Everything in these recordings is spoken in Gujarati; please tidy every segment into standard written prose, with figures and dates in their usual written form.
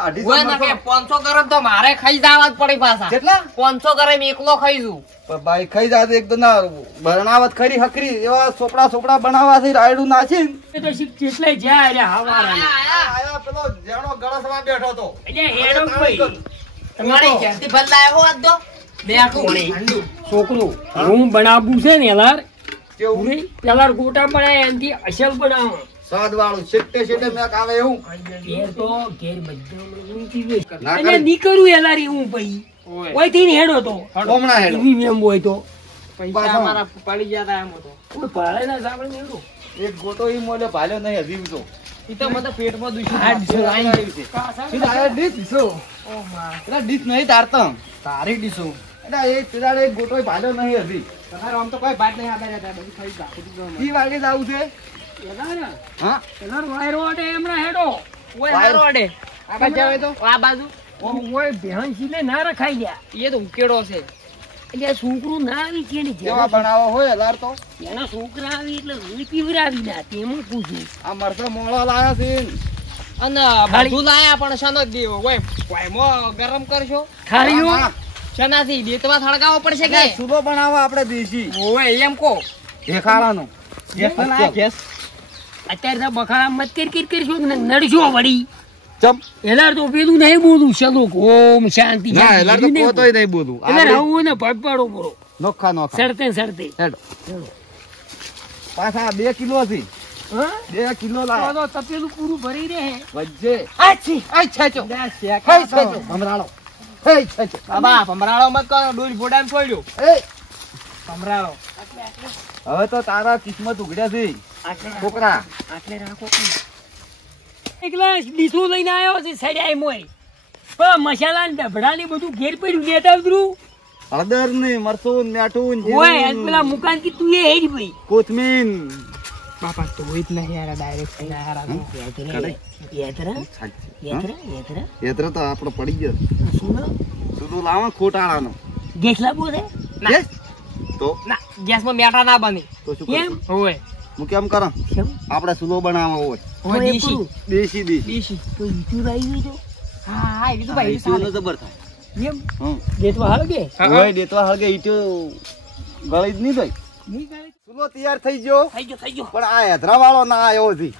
500 ગરમ તો મારે ખાઈ જવા જ પડી પાછા કેટલા 500 ગરમ એકલો ખાઈ જઉં ભાઈ ખાઈ જાતે એક તો ના બનાવત ખરી હકરી એવા સોપડા બનાવવા થી રાયડું નાખી એ તો કેટલે જાય રે હવારા આયા પેલો જેણો ગળસમાં બેઠો તો એટલે હેડો ભાઈ તમારે ક્યાંથી બદલાયો હો આજ તો બેઠું છોકરું રૂમ બનાવવું છે ને એલાર કેવું પેલા ગોટા બનાય એનથી અસલ બનાવો સ્વાદ વાળું છેટે મેક આવે એવું ઘેર તો ઘેર બધા અને નીકળું એલારી હું ભાઈ ઓય થી હેડો તો હમણાં હેડો ઈવી મેમ હોય તો પૈસા મારા પડી જતા એમ તો કોઈ ભાડે ના સાંભળે હેડો એક ગોટો ઈ મોલે ભાલ્યો નહીં હજી તો ઈ તો મને પેટમાં દુશ્મન ડીશ ઓ માં એલા ડીશ નહીં તારતો તારી ડીશો એટલે એ પેલા એક ગોટો ભાલ્યો નહીં હજી તમારે આમ તો કોઈ બાત નહીં આડા રહેતા બધું ખાઈ જાખું કી વાગે જાવું છે હા એલાર વાયરો અડે એમના હેડો ઓય હારો અડે આ બાજુ આવે તો આ બાજુ ઓય બેહન સિલે ના રખાઈ ગયા એ તો ઉકેડો છે એટલે છોકરું ના આવી કે ને કેવા બનાવો હોય અલાર તો એના છોકરા આવી એટલે હું પીવરાવી ના તેમાં પૂછું આ મરસા મોળા લાયા છે અને બધું લાયા પણ શનો દેવો ઓય ઓયમો ગરમ કરશો ખારીઓ શનાથી દેતવા થળગાવો પડશે કે સુલો બનાવવા આપણે દેશી ઓય એમ કો દેખાડાનો ગેસ અત્યારે તો બખાડા મત કર કરશો ને નડશો વળી ચમ એલાર તો પેલું નહીં બોલું ચલો ઓમ શાંતિ ના એલાર તો કોતોય નહીં બોલું એટલે આવું ને ભટપાડો પૂરો નોખા સરતે હેડો પાછા 2 કિલો હતી હા 2 કિલો લાયા તો તપેલું પૂરું ભરી રહે વજ્જે આછી આઈ છાચો ખાઈ છાચો ભમરાળો હે છાચો બાબા ભમરાળો મત કરો ડોલ બોડામ છોડ્યો એ ભમરાળો હવે તો તારા કિસ્મત ઉઘડ્યા છે છોકરા આટલે રાખો એકલા ડીસો લઈને આવ્યો છે સડ્યાય મોય પણ મસાલા ને ડબડા બધું ઘેર પડ્યું લેતા આવતું હળદર ને મરચું મીઠું ઓય અને પેલા મુકાન કી તું એ હેડી ભાઈ કોથમીર બાપા તો હોય જ નહીં યાર ડાયરેક્ટ એતરા તો આપણો પડી ગયો સુનો સુનો લાવા ખોટાળાનો ગેસ લાવો છે ગેસ તો ના ગેસમાં મેટા ના બની તો શું કેમ હોય હું કેમ કਰਾਂ આપણે સુલો બનાવવો હોય હોય દેશી દેશી તો ઈટુ રાઈ તો હા એ તો ભાઈ ઈટો જબર થાય એમ દેતવા હળગે હોય દેતવા હળગે ઈટો ગળી જ નહીં ભાઈ નહીં ગાલે સુલો તૈયાર થઈ ગયો થઈ ગયો પણ આ હેદરા વાળો ના આવ્યો હતી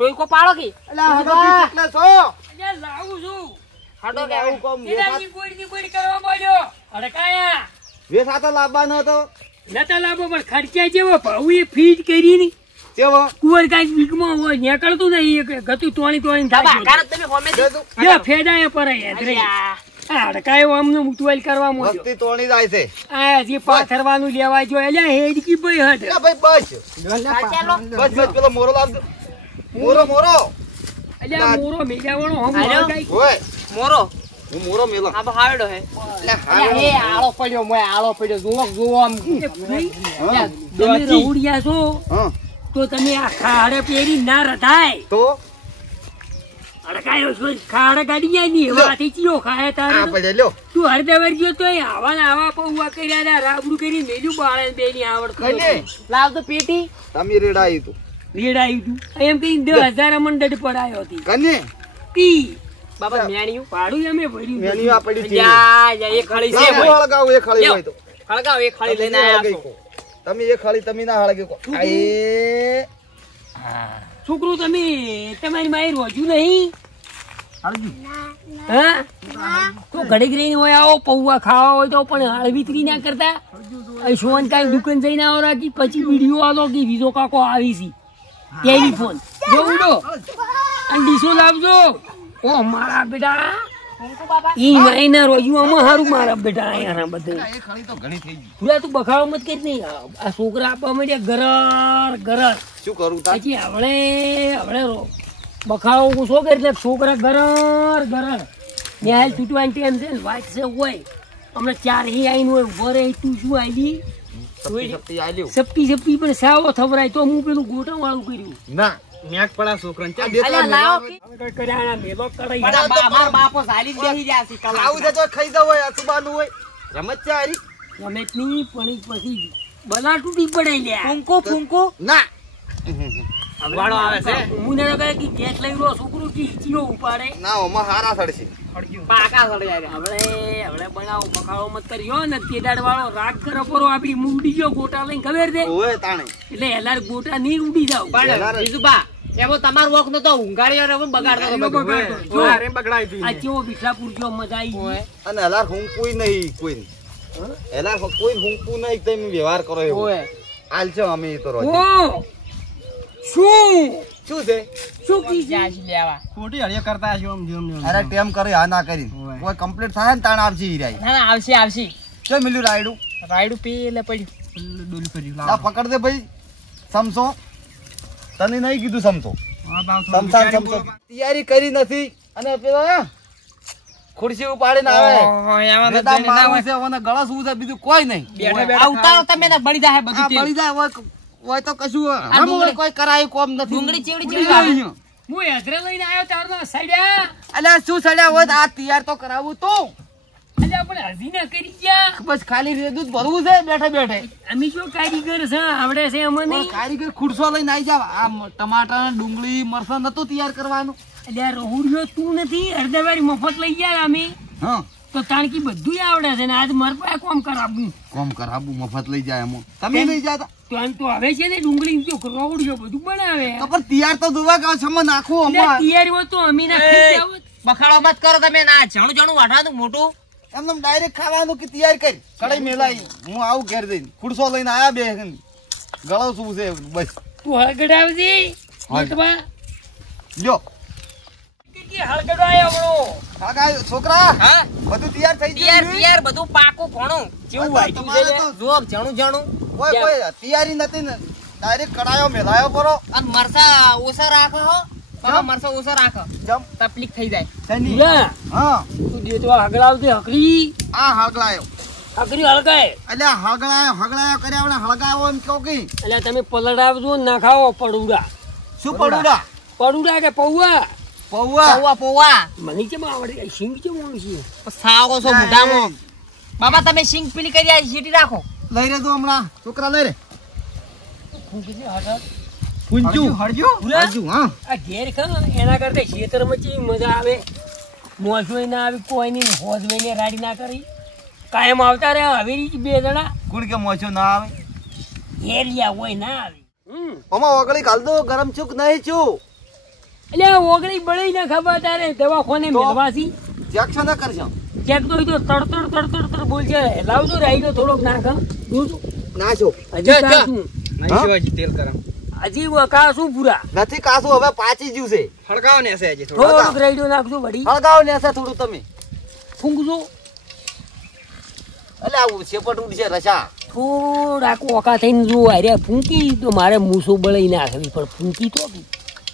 કોઈ કો પાડો કે એટલે હડો એટલે છો અલ્યા લાવું છું હાડો કે આવું કોમ એનાની કોઈ કરવા બોલ્યો અડકાયા વેસા તો લાવવાનો હતો નતા લાવો પણ ખર્ચા જેવો ભાવ એ ફીટ કરીને કેવો કુંવર કાંઈક વીકમાં હોય નીકળતું નહીં એક ગતું તોણી બાબા કારત તમે હોમે યા ફેડાય પર અડકાયો અમને મુતવાલ કરવા મોજો મસ્તી તોણી જાય છે આ જે પાથરવાનું લેવા જો એટલે હેડકી ભાઈ હટ એટલે ભાઈ બસ પેલો મોરો લાવજો મોરો એટલે મોરો મેજાવાનો હમ કાઈ ઓય મોરો હું મોરો મેલો આ હાડો હે એ આળો પડ્યો મોય આળો પડ્યો જોવો આમ તમે રઉડિયા છો હા તો તમે આ ખાડે પેરી ના રધાય તો અડકાયો છો ખાડે ગાડી જાય ની વાથી ચીયો ખાય તારે આ પડે લ્યો તું હરદેવર ગયો તો આવા ને આવા પૌવા કર્યા ને રાબડું કરી મેલ્યું બાળે બે ની આવડતું લાવ તો પેટી તમે રેડાઈ તું રેડાયું તું એમ કઈ 10,000 મંડળ પડાયો હતી કને કી બાબા મેણિયું પાડું અમે ભર્યું મેની આ પડી છે યા એ ખળી છે ભાઈ હળગાવ એ ખળી હોય તો હળગાવ એ ખળી લઈને આયા છો તમે એ ખળી તમે ના હળગે કો આએ છોકરું તમે તમારી માય રોજુ નહીં હા તો ઘડીક રહીને હોય આવો પૌવા ખાવા હોય તો પણ હળવીતરી ના કરતા સોન કાંઈ દુકાન જઈને આવો રાખી પછી વિડીયો આલો કે વિજો કાકો આવી છે ટેલિફોન જો ઉડો અને ડીસો લાવજો ઓ મારા બેટા ઈ માયના રોજુ આમાં હારું મારા બેટા અહીંયા બધા એ ખળી તો ઘણી થઈ ગઈ પૂરા તું બખાડો મત કરી નહીં આ છોકરા આપવા માંડ્યા ગરર શું કરું તા પછી હવે બખાડો ગુસ્સો કરી એટલે છોકરા ગરર ને હાલ છૂટવાની ટેમ છે ને વાત છે હોય હમણાં 4 હી આવીને હોય વરે તું શું આવી સપ્તી આલ્યો સપ્તી પણ સાવો થવરાય તો હું પેલું ગોટા વાળું કર્યું ના મેક પડા છોકરાને ચા દેતો લાવ કઈ કર્યા મેલો કરાઈ માર બાપો સાલી બેહી ગયા છે કલા આવું છે તો ખાઈ દો હોય અસુબાનું હોય રમત છે હારી રમેશ ની પણ પછી બલા તૂટી પડે લ્યા ફૂંકો ના વાળો આવે છે હું ને કહે કે ગેસ લઈ લો છોકરું કી ચીઓ ઉપાડે ના ઓમાં હારા સડશે પાકા સડે યાર. હવે બનાવો બખાડો મત કર્યો ને તેડાડ વાળો રાગ કરો પરો આપડી મૂંડી ગયો ગોટા લઈને ખબર દે ઓય તાણે એટલે એલાર ગોટા નહીં ઉડી જાવ પણ બીજુબા એમાં તમારો વોક નતો ઊંઘાડી અને બગાડતો હતો બધું. જો, અરે બગડાઈ હતી. આ કેવો બિઠલાપુર જો મજા આવી ઓય. અને હલાર હુંકુય નહીં કોઈ હલાર કોઈ હુંકું નહીં તમે વ્યવહાર કરો એવો ઓય. હાલ છો અમે તો રોજ ઓ શું શું છે શું કી જ્યાં છે લેવા. ખોટી હળિયા કરતા હશો આમ જેમ જેમ. અરે ટેમ કરે આ ના કરી કોઈ કમ્પ્લીટ થાય ને તાણ આપશે હીરાઈ ના ના આવશે આવશે. કે મિલ્યું રાયડું રાયડું પેલે પડ્યું. ડોલી ફરી આ પકડ દે ભાઈ સમસો તને નહીં કીધું સમસો હા બાવ સમસાન સમસો તૈયારી કરી નથી અને પેલા ખુરશી ઉપાડીને આવે ઓહો, એમાં તો નેતા જઈને ના મારવું હોય. છે અને ગળા શું છે બીજું કોઈ નહીં બેઠા બેઠા આ ઉતારો તમે ને બળી જાય બધું આ તેલ. બળી જાય હોય તો કશું ડુંગળી- રમવું કોઈ કરાય કોમ નથી ડુંગળી ચેવડી ઉડી ચેવડી જાય આવે. અહીંયા. હું હેદરા લઈને આવ્યો તારનો સાઈડ્યા અલ્યા શું સડ્યા હોય તો આ તૈયાર તો કરાવવું તો એટલે આપણે હજી ના કરી ગયા બસ ખાલી રેદું જ ભરવું છે બેઠે બેઠે અમે શું કારીગર છે આવડે છે અમને પણ કારીગર ખુરશો લઈને આવી જાવ આ ટમાટર ડુંગળી મરચાં નતું તૈયાર કરવાનું એટલે આ રહુડિયો તું નથી અડધાવારી મફત લઈ ગયા અમે હા તો તાણકી બધું આવડે છે ને આજ મારે પાસે કોમ કરાવવું કોમ કરાવવું મફત લઈ જાય એમાં તમે લઈ જતા તો આમ તો હવે છે ને ડુંગળી તો રહુડિયો બધું બનાવે તો પણ તૈયાર તો જોવા કે છમાં નાખવું એટલે અમાર તૈયારી હોય તો અમે નાખી જાવ બખાડો મત કરો તમે ના જાણું જાણું વાટવાનું મોટું. એમને ડાયરેક્ટ ખાવાનું કે તૈયાર કરી કડાઈ મેલાઈ હું આવું ઘેર જઈને ખુરશો લઈને આયા બે ગળો શું છે બસ તું હળગડાવજી હા. મોટવા જો કેટલી હળગડાયો આપણો હા કાંઈ છોકરા હા બધું તૈયાર થઈ તૈયાર ગયું તૈયાર બધું પાકું ઘણું કેવું તો વાટ્યું તમારે છે તો જુઓ જાણું જાણું. કોઈ તૈયારી નથી ને ડાયરેક્ટ કડાયો મેલાયો પરો અને મરસા ઓછા રાખો હો તમે મરસા ઓછા રાખો જમ તકલીફ થઈ જાય. શેની? ભૂલા, હા તું દે તો હગડાવજે હકડી આ હગલાયો હકડી હળગાય એટલે હગલાયો કર્યા આપણે હળગાયો એમ કહો કે એટલે તમે પલડાવજો ને ના ખાઓ પડુડા શું પડુડા પડુડા કે પૌવા પૌવા પૌવા પૌવા મને કેમ આવડે સિંગ કેમ આવડે છે સાવો છો મોઢામાં. બાબા તમે સિંગ પીલી કરી આ સીટી રાખો. લઈ રે તું હમણાં છોકરા લઈ રે હું કીધી હઠ પૂંચું હળજો હજુ હા આ ઘેર ખા એના કરતા ખેતરમાં ચેવી મજા આવે મોસોય ના આવી કોઈ નહીં હોજ વઈને રાડી ના કરી કાયમ આવતા રહે હવેલી બે જણા કુણ કે મોછો ના આવે ઘેર લ્યા હોય ના આવે ઓમાં ઓગળી ઘાલ દો ગરમ ચૂક નહીં છું એટલે ઓગળી બળી ના ખબર તારે દવાખાને તો? મેળવાસી જેક્શન ના કરશો ચેક તો તડતડ બોલશે લાવજો રાઈડો થોડોક નાખ ના છો હજી કાશું તેલ ગરમ હજી કાશું પૂરા નથી કાસું હવે પાછી જ્યું છે હળગાવ ને હશે હજી થોડું થોડોક રાઈડો નાખજો વળી હળગાવો ને હશે થોડું તમે ફૂંકજો એટલે આવું છેપટ ઉડશે રસા થોડાક ઓકા થઈને જો અરે ફૂંકી તો મારે મૂસો બળી નાખવી પણ ફૂંકી તો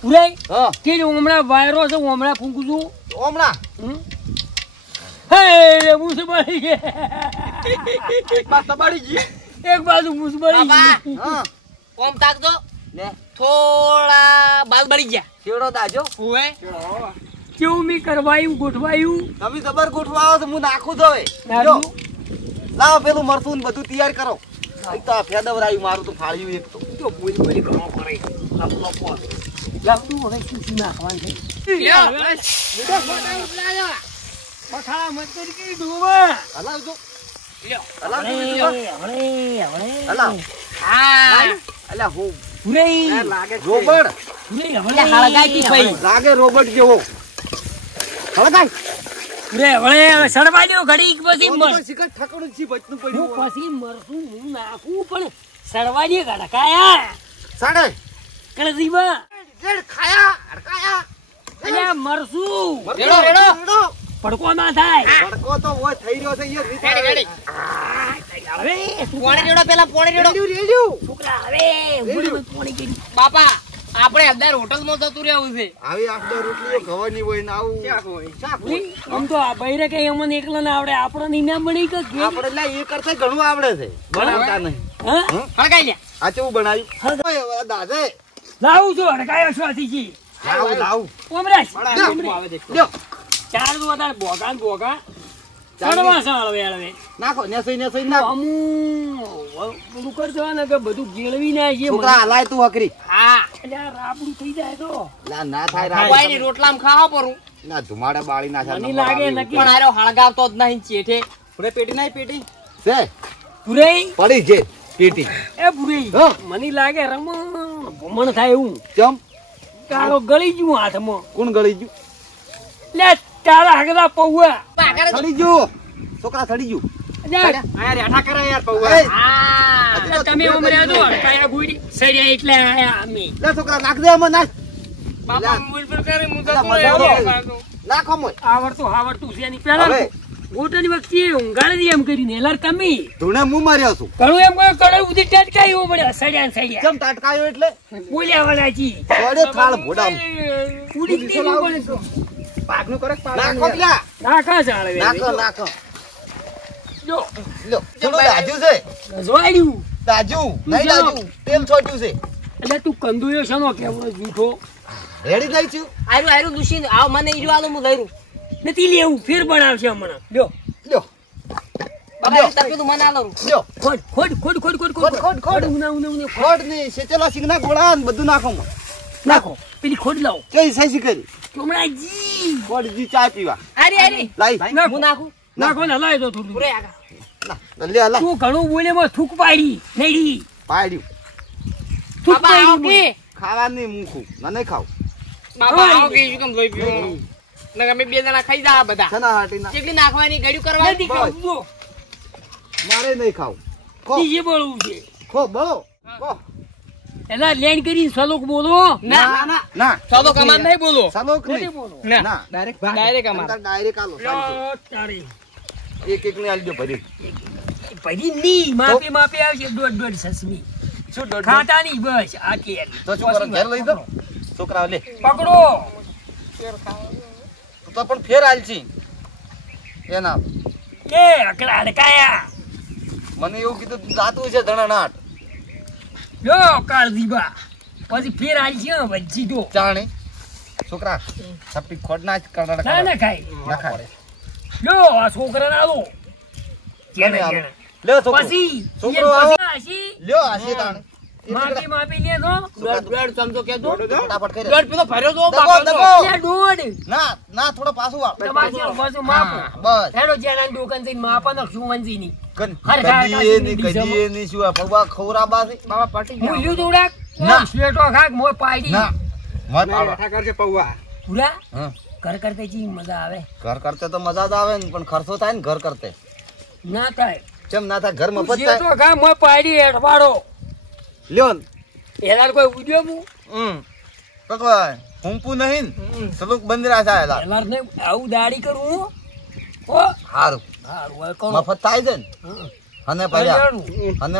પૂરાય હા કે હમણાં વાયરો છે હું હમણાં ફૂંકું છું ઓમણા હે મૂસ બળી બસ તબાડી જી એક બાજુ મૂસ બળી બાબા. હા ઓમ તાકજો લે થોડા બાલ બળી ગયા. છેડો દાજો ઓએ કેવું મેં કરવાયું ગોઠવાયું તમે જબર ગોઠવા આવો તો હું નાખું તો હવે જો નાખું? લાવો પેલું મરસું ને બધું તૈયાર કરો એક તો આ ફેદવરાયું મારું તો ફાળ્યું એક તો તો બોલી કરવા પડે લપલપો લાવતું હવે શું શું નાખવાનું છે બખા મત કરી કે ડોબા હલાવજો હવળે, હવળે. હલાવ હા અલ્યા હું પૂરેઈ, લાગે રોબર્ટ પૂરેઈ, એટલે હવળે. હળગાઈ કી ભાઈ. લાગે રોબર્ટ જેવો હળગાય પૂરે, હવળે, હવે સડવા દ્યો ઘડીક પછી મર. શિખર ઠકડું છે બચનું હું પડ્યું પછી મરશું હું નાખું પણ સડવા દે ગડકાયા સાડે કળજીમાં રેડ ખાયા હડકાયા અલ્યા મરશું રેડો, રેડો. પડકો ના થાય ભડકો તો હોય થઈ રહ્યો છે યાર રેડી, રેડી. હવે પોણી રેડો પેલા પોણી રેડો. છોકરા હવે ઊંઘમાં પાણી કરી. બાપા આપણે અંદર હોટલમાં જતું રહેવું છે. આવી આઠ દસ રોટલીઓ ખવાની હોય ને આવું શાક હોય આમ તો આ બૈરે કઈ અમને એકલા ના આવડે આપણને ના બની કે ઘેર? આપણે એટલે એ કરતા ઘણું આવડે છે બનાવતા નહીં હા? હળગાઈ લે. આ કેવું બનાવ્યું ઓય, દાદે લાવું છું હડકાયો છો આથી લાવું લાવું ઓમરાજ આવે દેખ લ્યો ચાર દો તાર બોગા ને બોગા ચડવા સાળવે હળવે નાખો નેસઈ નેસઈ નાખો અમુ બધું કરજો ને કે બધું ગેળવી ના છે છોકરા હલાય તું હકરી હા એટલે આ રાબડું થઈ જાય તો લા ના થાય ભાઈની રોટલામાં ખાવા પડું ના ધુમાડા બાળી નાખ્યા મને લાગે નક્કી પણ આરો હળગાવતો જ નહીં ચેઠે પૂરે પેટી નહીં પેટી છે પુરાઈ પડી છે પેટી એ પુરાઈ હા. મને લાગે ભમણ થાય એવું ચમ કાળો ગળી ગયું હાથમાં કોણ ગળી ગયું લે તારા હગલા પૌવા સડી ગયું છોકરા સડી ગયું લે, આયા રેઠા કરે યાર પૌવા એ, આ, લે તમે ઉમર્યા તો હડકાયા ગુડી સડ્યા એટલે આયા અમે લે છોકરા નાખ દે આમાં નાખ બાપા મૂળ પર કરે હું પેલા જતો મજાનો. રહ્યો નાખો મોય આવડતું છે એની પેલા હવે. ગોટાની વખતે ઊંઘાડી દી એમ કરીને એલાર કમી ધૂણે મું માર્યો છું ઘણું એમ કોઈ કડે ઉધી ટટકાઈ એવું પડે સડ્યા ને સડ્યા કેમ તાટકાયો એટલે બોલ્યા વાળાજી સોડે થાળ ભોડામ ઉડી જ દેવું પડે તો. પાકનું કરે નાખો પેલા નાખા ચાલે નાખો નાખો જો લ્યો થોડું દાજુ છે જોડ્યું દાજુ નહીં દાજુ તેલ છોટ્યું છે એટલે તું કંદુયો શેનો કેવો જૂઠો રેડી થઈ છું આયરું આયરું દુશી આવ મને ઈજો આલો હું લઈ રૂ નથી લેવું ફેર બનાવશે હમણાં લ્યો લ્યો બાબા તપે તું મને આલો રૂ લ્યો ખોડ ખોડ ખોડ ખોડ ખોડ ખોડ, ખોડ, ખોડ. ઉના ઉના ઉના ખોડ. ખોડ ની સેચેલા સિંગના ગોળા ને બધું નાખો માં નાખો પેલી ખોડ લાવો કઈ સહી કરી ચોમડાજી ખોડ જી ચા પીવા આરી આરી લાઈ હું નાખું નાખો ને હલાય તો થોડું પૂરે આગા ના, લે લા તું ઘણું બોલે માં થૂક પાડી નડી પાડ્યું થૂક બાબા આવો પાડી કે ખાવાની મૂકું મને ખાવ બાબા આવો કે શું કેમ લોઈ પીવો નકર અમે બે જણા ખાઈ જા બધા છના હાટીના કેટલી નાખવાની ગળ્યું કરવાની નથી ખાવું જો મારે નહીં ખાવ ખો બીજે બોલવું છે ખો બળો ખો એલા લેન્ડ કરી સલોક બોલો ના ના ના ચાલો કમાન નહીં બોલો સલોક નથી નહીં બોલો ના ડાયરેક્ટ ડાયરેક્ટ અમાર ડાયરેક્ટ આલો લો તારી એક એક ને આલજો ભરી પડી ની માપી માપી આવશે દોઢ દોઢ સસમી શું દોઢ ખાતા નહીં બસ આટલી આટલી. તો શું કરો ઘેર લઈ દો છોકરા લે પકડો તો પણ ફેર આલ છે એના કે અકડા અડકાયા મને એવું કીધું તું જાતું છે ધણા નાટ લો કાળદીબા પછી ફેર આલ છે વચ્ચી દો જાણે છોકરા સપટી ખોડ ના જ ના કરડા ના ખાય ના ખાય લો આ છોકરાને આલો જેને આલો. જેને. લે છોકરો પછી છોકરો એ આવો. પછી આશી લ્યો આશી તાણે માપી માપી લે તો દોઢ ચમચો કે દો ફટાફટ કરી દોઢ પેલો ભર્યો તો દબો, બાપા દબો. લે દોઢ ના ના થોડો પાછું આવ તમારે બાજુ માપો બસ હેડો જેના દુકાન જઈને માપા નાખશું વંજીની કન- હર ઘા કદીએ ની કાચીની કદીએ ની શું આ પૌવા ખવરાબા છે બાબા પટી ગયો મૂલ્યું દોડાક ના. શેટો ખાક મોય પાડી ના મત આવા રેઠા કરજે પૌવા પૂરા હા ઘર કરતા જી મજા આવે ઘર કરતે તો મજા જ આવે ને પણ ખર્ચો થાય ને ઘર કરતે ના થાય કેમ ના થાય ઘર મફત થાય શેટો ખાક મોય પાડી હેઠવાડો લ્યો ને. એલાર કોઈ ઉડ્યો હું તો કોઈ હુંપું નહીં ને સલુક બંદરા થાય એલાર ને આવું દાડી કરું હું ઓ હારું હારું હવે કરો મફત થાય છે ને હા. અને પડ્યા હરિયાણું. અને